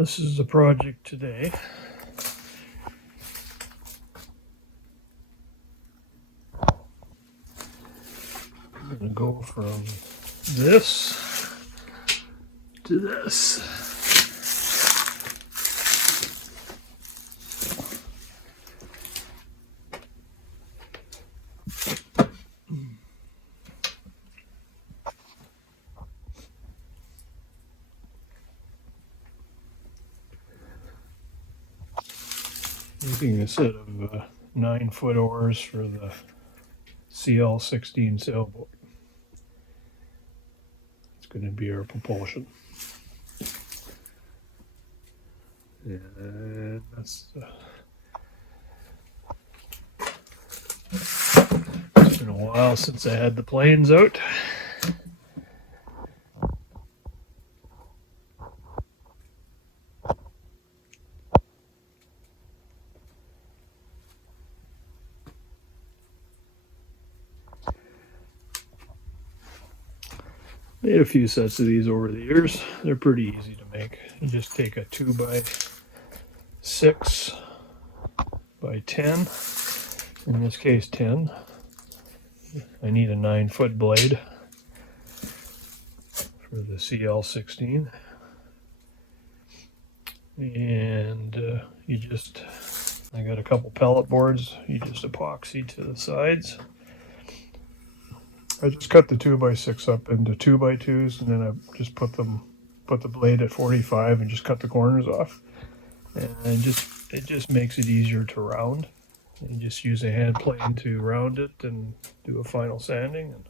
This is the project today. I'm going to go from this to this. Using a set of 9-foot oars for the CL16 sailboat. It's going to be our propulsion. And that's it's been a while since I had the planes out. Made a few sets of these over the years. They're pretty easy to make. You just take a 2x6 by 10, in this case 10. I need a 9-foot blade for the CL16. And I got a couple pellet boards. You just epoxy to the sides. I just cut the 2x6 up into 2x2s, and then I just put the blade at 45 and just cut the corners off. And it just makes it easier to round. You just use a hand plane to round it and do a final sanding. And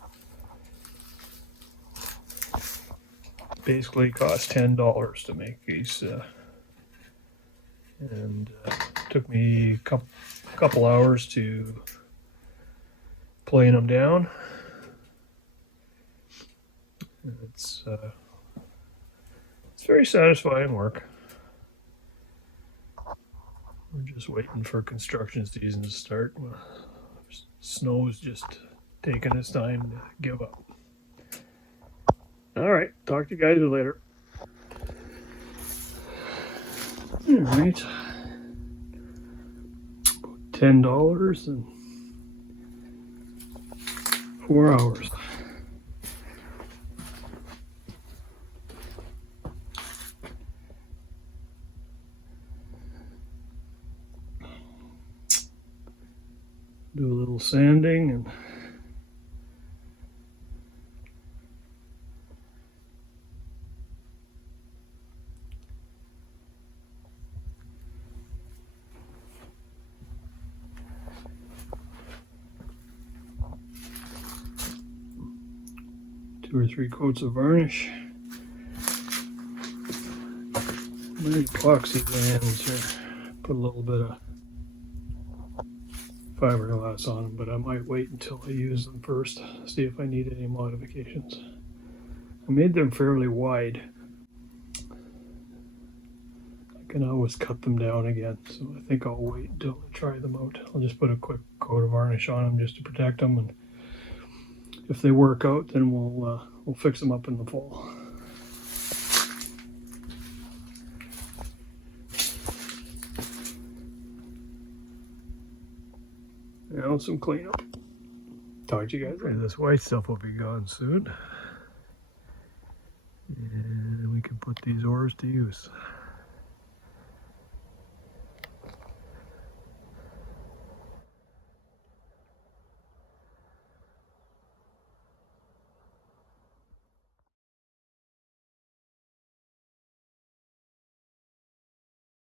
basically cost $10 to make these, and took me a couple hours to plane them down. It's very satisfying work. We're just waiting for construction season to start. Snow's just taking its time to give up. All right, talk to you guys later. All right, about $10 and 4 hours. Do a little sanding and two or three coats of varnish. My epoxy bands here, put a little bit of fiberglass on them, but I might wait until I use them first, see if I need any modifications. I made them fairly wide. I can always cut them down again, so I think I'll wait until I try them out. I'll just put a quick coat of varnish on them just to protect them, and if they work out, then we'll fix them up in the fall. Now some cleanup. Talk to you guys later. This white stuff will be gone soon. And we can put these oars to use.